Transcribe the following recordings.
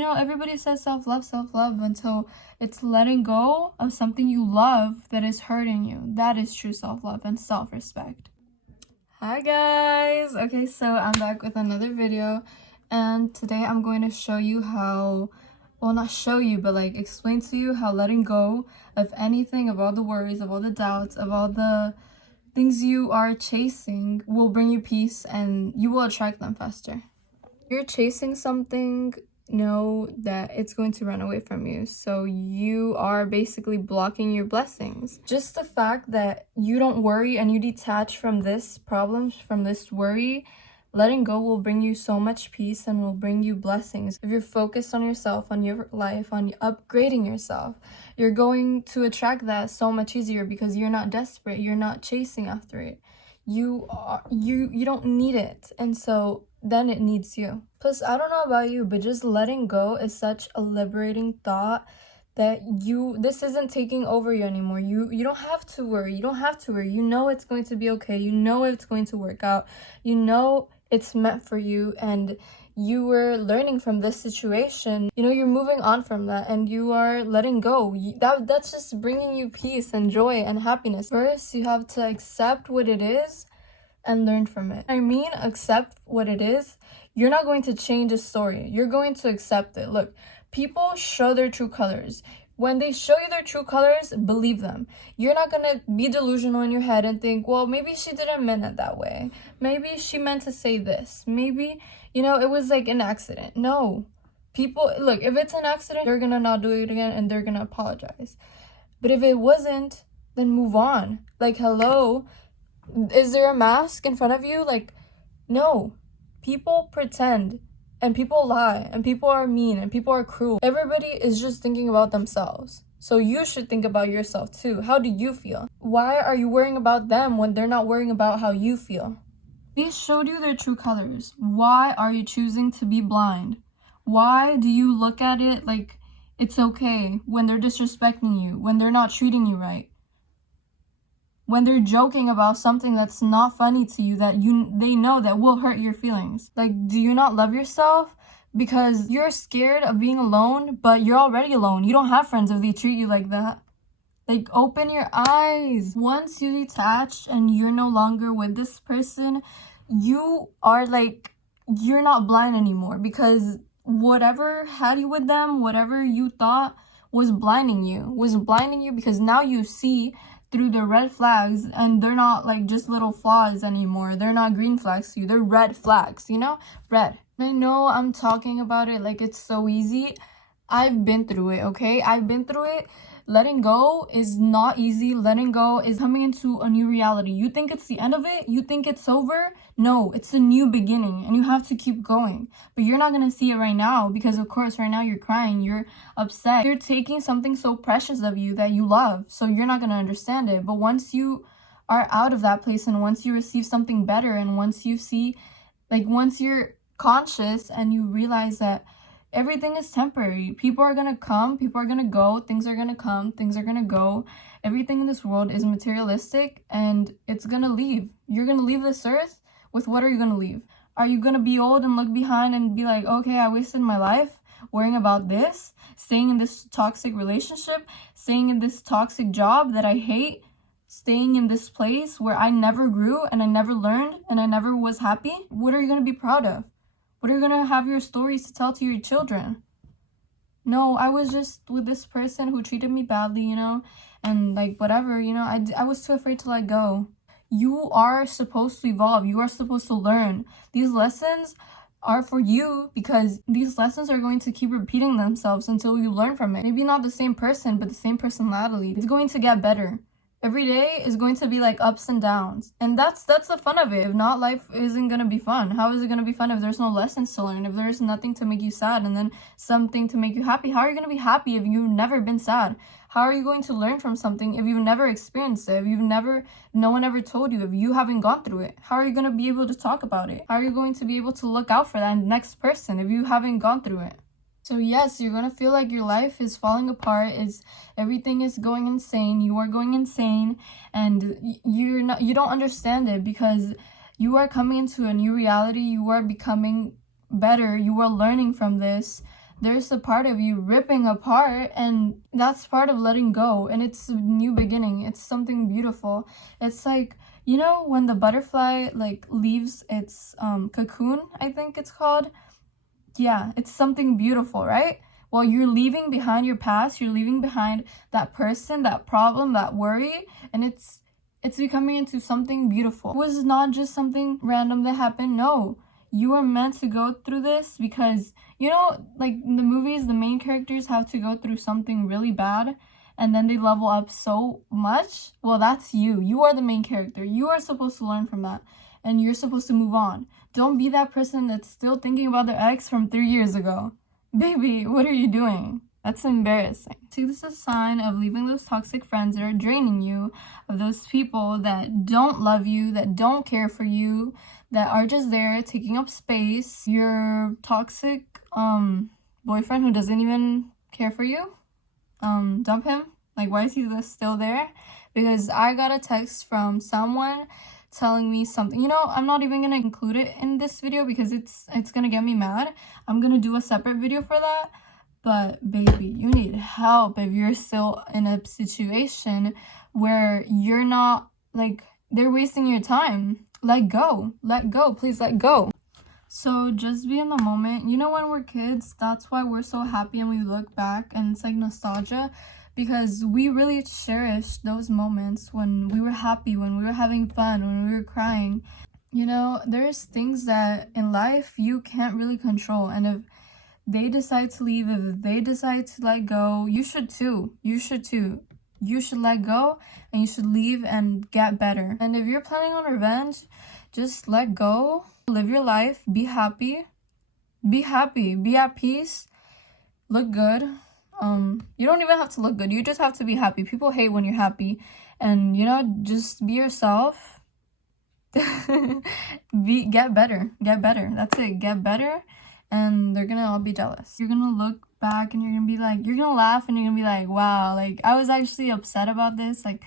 everybody says self-love until it's letting go of something you love that is hurting you. That is true self-love and self-respect. Hi guys! Okay, so I'm back with another video, and today I'm going to show you how, well, not show you, but like explain to you how letting go of anything, of all the worries, of all the doubts, of all the things you are chasing will bring you peace and you will attract them faster. If you're chasing something, know that it's going to run away from you. So you are basically blocking your blessings. Just the fact that you don't worry and you detach from this problem, from this worry, letting go will bring you so much peace and will bring you blessings. If you're focused on yourself, on your life, on upgrading yourself, you're going to attract that so much easier because you're not desperate, you're not chasing after it. You don't need it, and so then it needs you. Plus, I don't know about you, but just letting go is such a liberating thought that this isn't taking over you anymore. You don't have to worry. You don't have to worry. You know it's going to be okay. You know it's going to work out. You know it's meant for you, and you were learning from this situation. You're moving on from that, and you are letting go. That's just bringing you peace and joy and happiness. First, you have to accept what it is and learn from it. I mean, accept what it is. You're not going to change a story. You're going to accept it. Look, people show their true colors. When they show you their true colors, believe them. You're not going to be delusional in your head and think, well, maybe she didn't mean it that way. Maybe she meant to say this. Maybe, it was like an accident. No. People, look, if it's an accident, they're going to not do it again and they're going to apologize. But if it wasn't, then move on. Like, hello, is there a mask in front of you? Like, no. People pretend, and people lie, and people are mean, and people are cruel. Everybody is just thinking about themselves. So you should think about yourself too. How do you feel? Why are you worrying about them when they're not worrying about how you feel? They showed you their true colors. Why are you choosing to be blind? Why do you look at it like it's okay when they're disrespecting you, when they're not treating you right? When they're joking about something that's not funny to you, that they know that will hurt your feelings. Like, do you not love yourself? Because you're scared of being alone, but you're already alone. You don't have friends if they treat you like that. Like, open your eyes. Once you detach and you're no longer with this person, you are like, you're not blind anymore, because whatever had you with them, whatever you thought was blinding you because now you see through the red flags, and they're not like just little flaws anymore. They're not green flags to you. They're red flags, red. I know I'm talking about it like it's so easy. I've been through it, okay? I've been through it. Letting go is not easy. Letting go is coming into a new reality. You think it's the end of it? You think it's over? No, it's a new beginning, and you have to keep going. But you're not going to see it right now because, of course, right now you're crying, you're upset. You're taking something so precious of you that you love, so you're not going to understand it. But once you are out of that place, and once you receive something better, and once you see, once you're conscious and you realize that everything is temporary. People are going to come, people are going to go, things are going to come, things are going to go. Everything in this world is materialistic, and it's going to leave. You're going to leave this earth. With what are you going to leave? Are you going to be old and look behind and be like, okay, I wasted my life worrying about this, staying in this toxic relationship, staying in this toxic job that I hate, staying in this place where I never grew and I never learned and I never was happy? What are you going to be proud of? What are you going to have your stories to tell to your children? No, I was just with this person who treated me badly, and whatever, I was too afraid to let go. You are supposed to evolve. You are supposed to learn. These lessons are for you because these lessons are going to keep repeating themselves until you learn from it. Maybe not the same person, but the same personality. It's going to get better. Every day is going to be like ups and downs. And that's the fun of it. If not, life isn't going to be fun. How is it going to be fun if there's no lessons to learn? If there's nothing to make you sad and then something to make you happy? How are you going to be happy if you've never been sad? How are you going to learn from something if you've never experienced it? If no one ever told you, if you haven't gone through it? How are you going to be able to talk about it? How are you going to be able to look out for that next person if you haven't gone through it? So yes, you're going to feel like your life is falling apart, everything is going insane, you are going insane, and you don't understand it because you are coming into a new reality, you are becoming better, you are learning from this. there's a part of you ripping apart, and that's part of letting go, and it's a new beginning. It's something beautiful. It's like, you know, when the butterfly like leaves its cocoon, I think it's called. Yeah, it's something beautiful, right? Well, you're leaving behind your past, you're leaving behind that person, that problem, that worry, and it's becoming into something beautiful. It was not just something random that happened. No, you are meant to go through this because, you know, like in the movies, the main characters have to go through something really bad and then they level up so much. Well, that's you. You are the main character. You are supposed to learn from that and you're supposed to move on. Don't be that person that's still thinking about their ex from 3 years ago. Baby, what are you doing? That's embarrassing. See, this is a sign of leaving those toxic friends that are draining you, of those people that don't love you, that don't care for you, that are just there taking up space. Your toxic boyfriend who doesn't even care for you, dump him. Like, why is he still there? Because I got a text from someone telling me something. You know, I'm not even gonna include it in this video because it's gonna get me mad. I'm gonna do a separate video for that. But baby, you need help if you're still in a situation where you're not, like, they're wasting your time. Let go, please let go. So just be in the moment. You know, when we're kids, that's why we're so happy and we look back and it's like nostalgia, because we really cherish those moments when we were happy, when we were having fun, when we were crying. You know, there's things that in life you can't really control, and if they decide to leave, if they decide to let go, you should too. You should let go and you should leave and get better. And if you're planning on revenge, just let go, live your life, be happy, be at peace, look good. You don't even have to look good, you just have to be happy. People hate when you're happy, and you know, just be yourself. Get better. That's it, get better. And they're gonna all be jealous. You're gonna look back and you're gonna be like, you're gonna laugh and you're gonna be like, wow, like I was actually upset about this. Like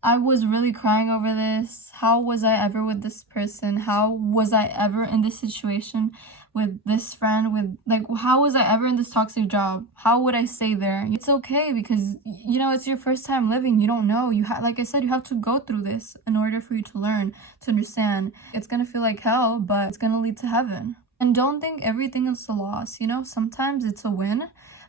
I was really crying over this. How was I ever with this person? How was I ever in this situation with this friend? With like, how was I ever in this toxic job? How would I stay there? It's okay because, you know, it's your first time living. You don't know. Like I said, you have to go through this in order for you to learn, to understand. It's gonna feel like hell, but it's gonna lead to heaven. And don't think everything is a loss, you know? Sometimes it's a win,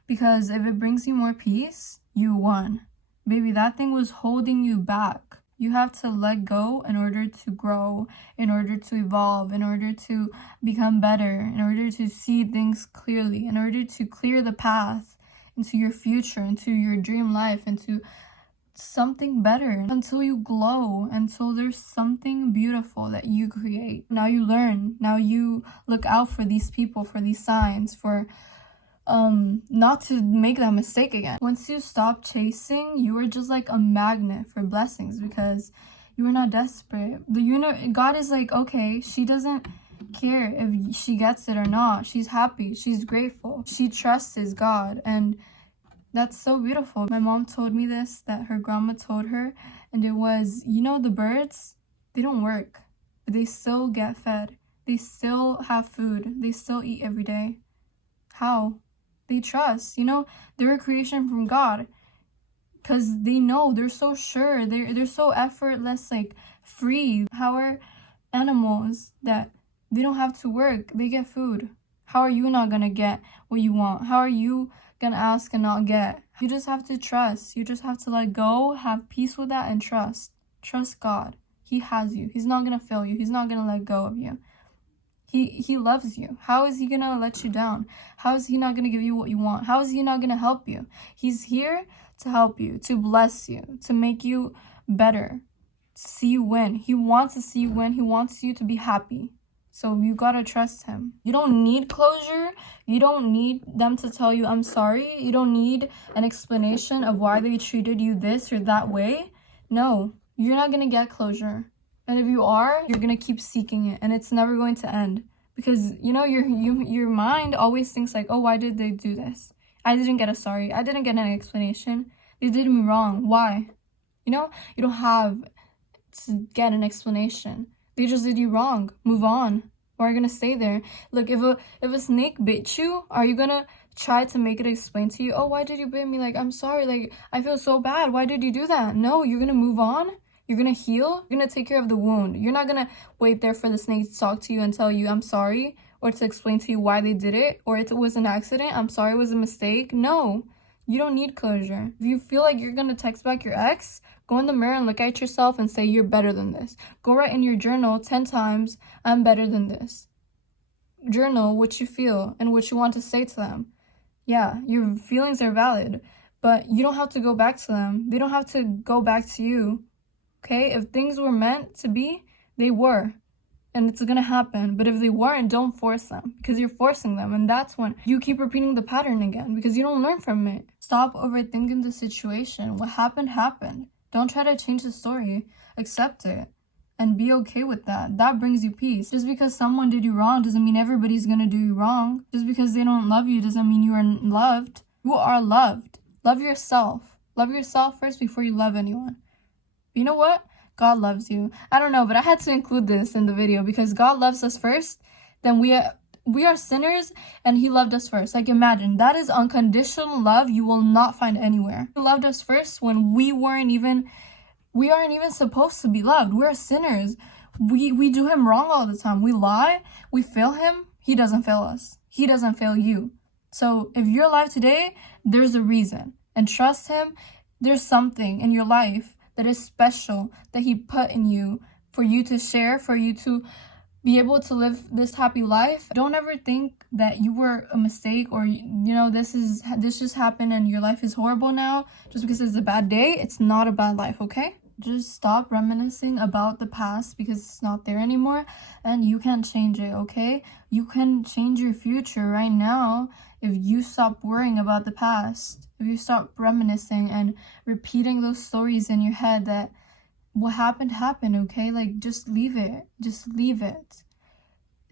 because if it brings you more peace, you won. Baby, that thing was holding you back. You have to let go in order to grow, in order to evolve, in order to become better, in order to see things clearly, in order to clear the path into your future, into your dream life, into something better, until you glow, until there's something beautiful that you create. Now you learn, now you look out for these people, for these signs, for not to make that mistake again. Once you stop chasing, you are just like a magnet for blessings, because you are not desperate. God is like, okay, she doesn't care if she gets it or not. She's happy, she's grateful, she trusts God, and that's so beautiful. My mom told me this, that her grandma told her, and it was, you know, the birds, they don't work, but they still get fed. They still have food. They still eat every day. How? They trust. You know, they're a creation from God, because they know, they're so sure. They're so effortless, like free. How are animals that they don't have to work? They get food. How are you not gonna get what you want? How are you gonna ask and not get? You just have to trust. You just have to let go, have peace with that, and trust God. He has you. He's not gonna fail you. He's not gonna let go of you. He loves you. How is he gonna let you down? How is he not gonna give you what you want? How is he not gonna help you? He's here to help you, to bless you, to make you better, to see you win. He wants to see you win. He wants you to be happy. So you gotta trust him. You don't need closure. You don't need them to tell you, I'm sorry. You don't need an explanation of why they treated you this or that way. No, you're not gonna get closure. And if you are, you're gonna keep seeking it, and it's never going to end. Because, you know, your mind always thinks like, oh, why did they do this? I didn't get a sorry. I didn't get an explanation. They did me wrong. Why? You know, you don't have to get an explanation. They just did you wrong. Move on. Or are you gonna stay there? Look, if a snake bit you, are you gonna try to make it explain to you, oh, why did you blame me? Like, I'm sorry. Like, I feel so bad. Why did you do that? No, you're going to move on. You're going to heal. You're going to take care of the wound. You're not going to wait there for the snake to talk to you and tell you, I'm sorry, or to explain to you why they did it, or it was an accident. I'm sorry, it was a mistake. No, you don't need closure. If you feel like you're going to text back your ex, go in the mirror and look at yourself and say, you're better than this. Go write in your journal 10 times, I'm better than this. Journal what you feel and what you want to say to them. Yeah, your feelings are valid, but you don't have to go back to them. They don't have to go back to you. Okay? If things were meant to be, they were. And it's gonna happen. But if they weren't, don't force them, because you're forcing them. And that's when you keep repeating the pattern again, because you don't learn from it. Stop overthinking the situation. What happened, happened. Don't try to change the story. Accept it. And be okay with that. That brings you peace. Just because someone did you wrong doesn't mean everybody's gonna do you wrong. Just because they don't love you doesn't mean you are loved. You are loved. Love yourself. Love yourself first before you love anyone. You know what? God loves you. I don't know, but I had to include this in the video because God loves us first. Then we are sinners and he loved us first. Like, imagine, that is unconditional love you will not find anywhere. He loved us first when we aren't even supposed to be loved. We're sinners. We do him wrong all the time. We lie. We fail him. He doesn't fail us. He doesn't fail you. So if you're alive today, there's a reason. And trust him. There's something in your life that is special that he put in you for you to share, for you to be able to live this happy life. Don't ever think that you were a mistake, or this just happened and your life is horrible now just because it's a bad day. It's not a bad life, okay? Just stop reminiscing about the past because it's not there anymore and you can't change it, okay? You can change your future right now if you stop worrying about the past. If you stop reminiscing and repeating those stories in your head that what happened, okay? Like, just leave it. Just leave it.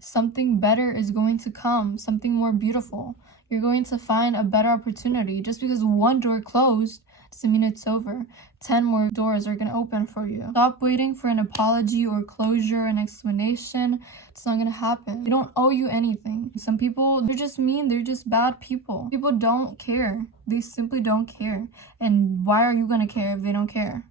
Something better is going to come. Something more beautiful. You're going to find a better opportunity. Just because one door closed doesn't mean it's over. 10 more doors are going to open for you. Stop waiting for an apology or closure, an explanation. It's not going to happen. They don't owe you anything. Some people, they're just mean. They're just bad people. People don't care. They simply don't care. And why are you going to care if they don't care?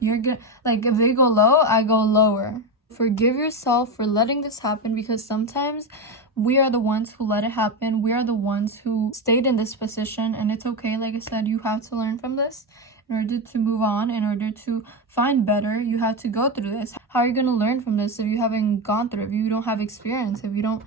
You're good. Like, if they go low, I go lower. Forgive yourself for letting this happen, because sometimes we are the ones who let it happen. We are the ones who stayed in this position, and it's okay. Like I said, you have to learn from this. In order to move on, in order to find better, you have to go through this. How are you going to learn from this if you haven't gone through it, if you don't have experience, if you don't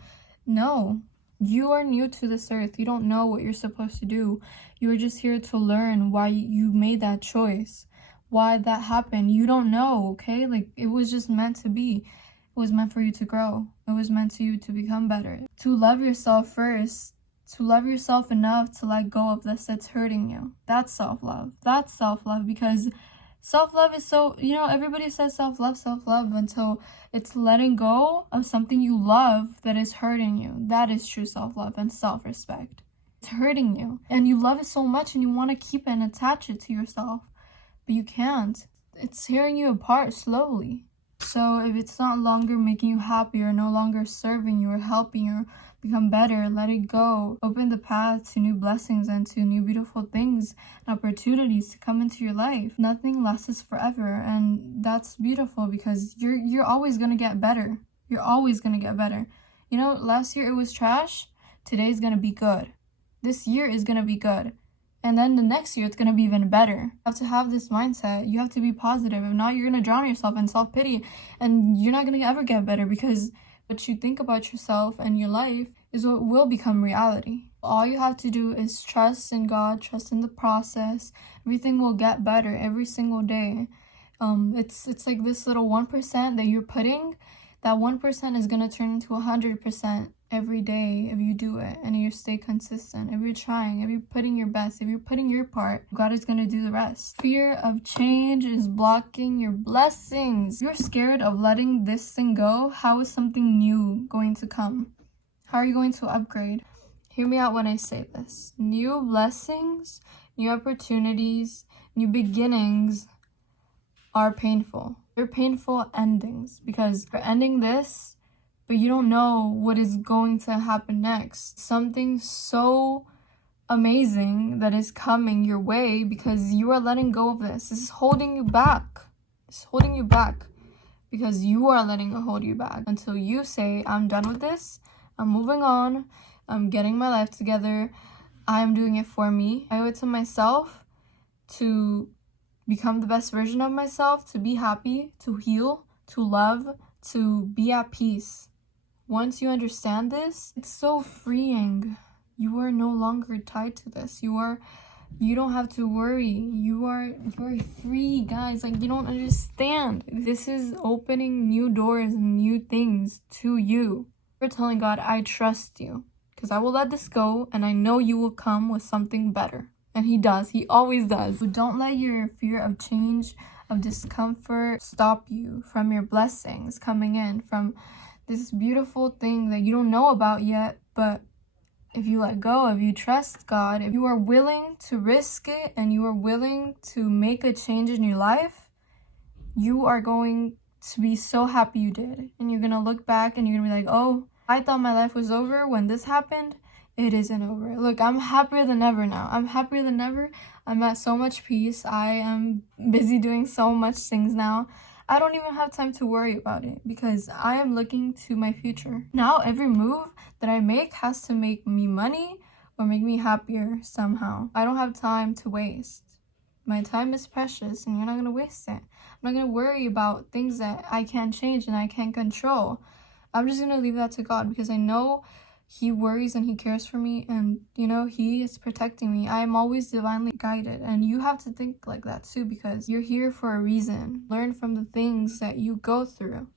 know? You are new to this earth. You don't know what you're supposed to do. You are just here to learn why you made that choice, why that happened. You don't know, okay? Like, it was just meant to be. It was meant for you to grow. It was meant to you to become better. To love yourself first. To love yourself enough to let go of this that's hurting you. That's self-love. That's self-love, because self-love is so, everybody says self-love until it's letting go of something you love that is hurting you. That is true self-love and self-respect. It's hurting you. And you love it so much and you want to keep it and attach it to yourself. But you can't. It's tearing you apart slowly. So if it's not longer making you happy, or no longer serving you or helping you become better, let it go. Open the path to new blessings and to new beautiful things and opportunities to come into your life. Nothing lasts forever, and that's beautiful, because you're always gonna get better. You're always gonna get better. Last year it was trash. Today's gonna be good. This year is gonna be good. And then the next year, it's going to be even better. You have to have this mindset. You have to be positive. If not, you're going to drown yourself in self-pity. And you're not going to ever get better, because what you think about yourself and your life is what will become reality. All you have to do is trust in God, trust in the process. Everything will get better every single day. It's like this little 1% that you're putting. That 1% is going to turn into 100% every day if you do it and you stay consistent. If you're trying, if you're putting your best, if you're putting your part, God is going to do the rest. Fear of change is blocking your blessings. You're scared of letting this thing go. How is something new going to come? How are you going to upgrade? Hear me out when I say this. New blessings, new opportunities, new beginnings are painful. They're painful endings, because you're ending this, but you don't know what is going to happen next. Something so amazing that is coming your way because you are letting go of this. This is holding you back. It's holding you back because you are letting it hold you back until you say, I'm done with this. I'm moving on. I'm getting my life together. I am doing it for me. I owe it to myself to become the best version of myself, to be happy, to heal, to love, to be at peace. Once you understand this, it's so freeing. You are no longer tied to this. You don't have to worry. You are free, guys. Like, you don't understand. This is opening new doors and new things to you. You're telling God, I trust you because I will let this go and I know you will come with something better. And he does. He always does. So don't let your fear of change, of discomfort, stop you from your blessings coming in, from this beautiful thing that you don't know about yet. But if you let go, if you trust God, if you are willing to risk it and you are willing to make a change in your life, you are going to be so happy you did. And you're going to look back and you're going to be like, oh, I thought my life was over when this happened. It isn't over. Look, I'm happier than ever now. I'm happier than ever. I'm at so much peace. I am busy doing so much things now. I don't even have time to worry about it because I am looking to my future. Now, every move that I make has to make me money or make me happier somehow. I don't have time to waste. My time is precious and you're not going to waste it. I'm not going to worry about things that I can't change and I can't control. I'm just going to leave that to God because I know he worries and he cares for me and, he is protecting me. I am always divinely guided. And you have to think like that too because you're here for a reason. Learn from the things that you go through.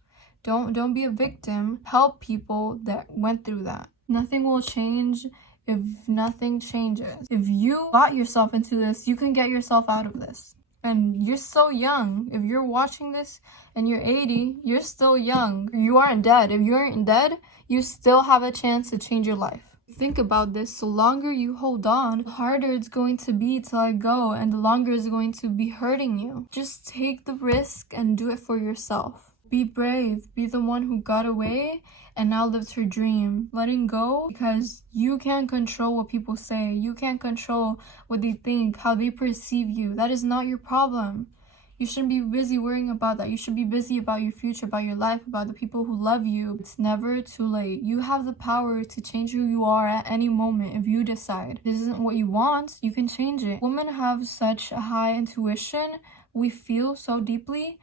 Don't be a victim. Help people that went through that. Nothing will change if nothing changes. If you got yourself into this, you can get yourself out of this. And you're so young. If you're watching this and you're 80, you're still young. You aren't dead. If you aren't dead, you still have a chance to change your life. Think about this. The longer you hold on, the harder it's going to be to let go and the longer it's going to be hurting you. Just take the risk and do it for yourself. Be brave. Be the one who got away and now lives her dream. Letting go because you can't control what people say. You can't control what they think, how they perceive you. That is not your problem. You shouldn't be busy worrying about that. You should be busy about your future, about your life, about the people who love you. It's never too late. You have the power to change who you are at any moment if you decide. This isn't what you want, you can change it. Women have such a high intuition. We feel so deeply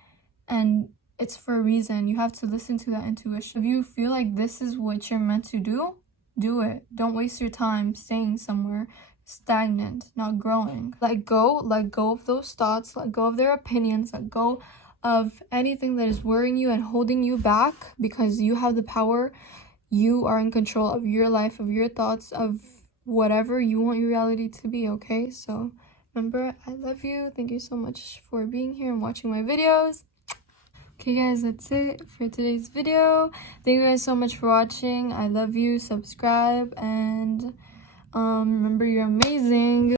and it's for a reason. You have to listen to that intuition. If you feel like this is what you're meant to do, do it. Don't waste your time staying somewhere stagnant, not growing. Let go of those thoughts, let go of their opinions, let go of anything that is worrying you and holding you back because you have the power. You are in control of your life, of your thoughts, of whatever you want your reality to be, okay? So remember, I love you. Thank you so much for being here and watching my videos. Okay guys, that's it for today's video. Thank you guys so much for watching. I love you. Subscribe and remember you're amazing.